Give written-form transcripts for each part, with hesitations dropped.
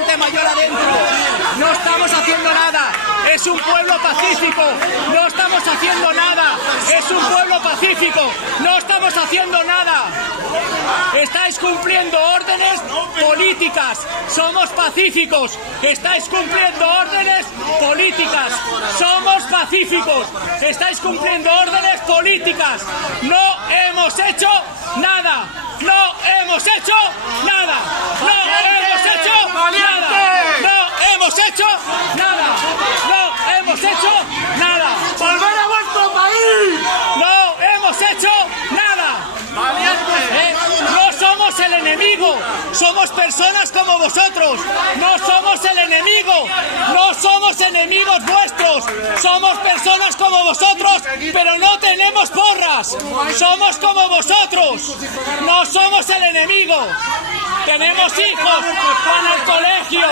gente mayor adentro. No estamos haciendo nada. Es un pueblo pacífico. No estamos haciendo nada. Es un pueblo pacífico. No estamos haciendo nada. Estáis cumpliendo órdenes políticas. Somos pacíficos. Estáis cumpliendo órdenes políticas. Somos pacíficos. Estáis cumpliendo órdenes políticas. No hemos hecho nada. No hemos hecho nada. No hemos hecho nada. No hemos hecho nada. No hemos hecho nada. ¡Volver a vuestro país! No hemos hecho nada. No somos el enemigo, somos personas como vosotros. No somos el enemigo, no somos enemigos vuestros. Somos personas como vosotros, pero no tenemos porras. Somos como vosotros, no somos el enemigo. Tenemos hijos en el colegio,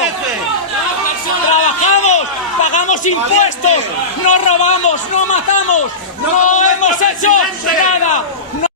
trabajamos, pagamos impuestos, no robamos, no matamos, no hemos hecho nada.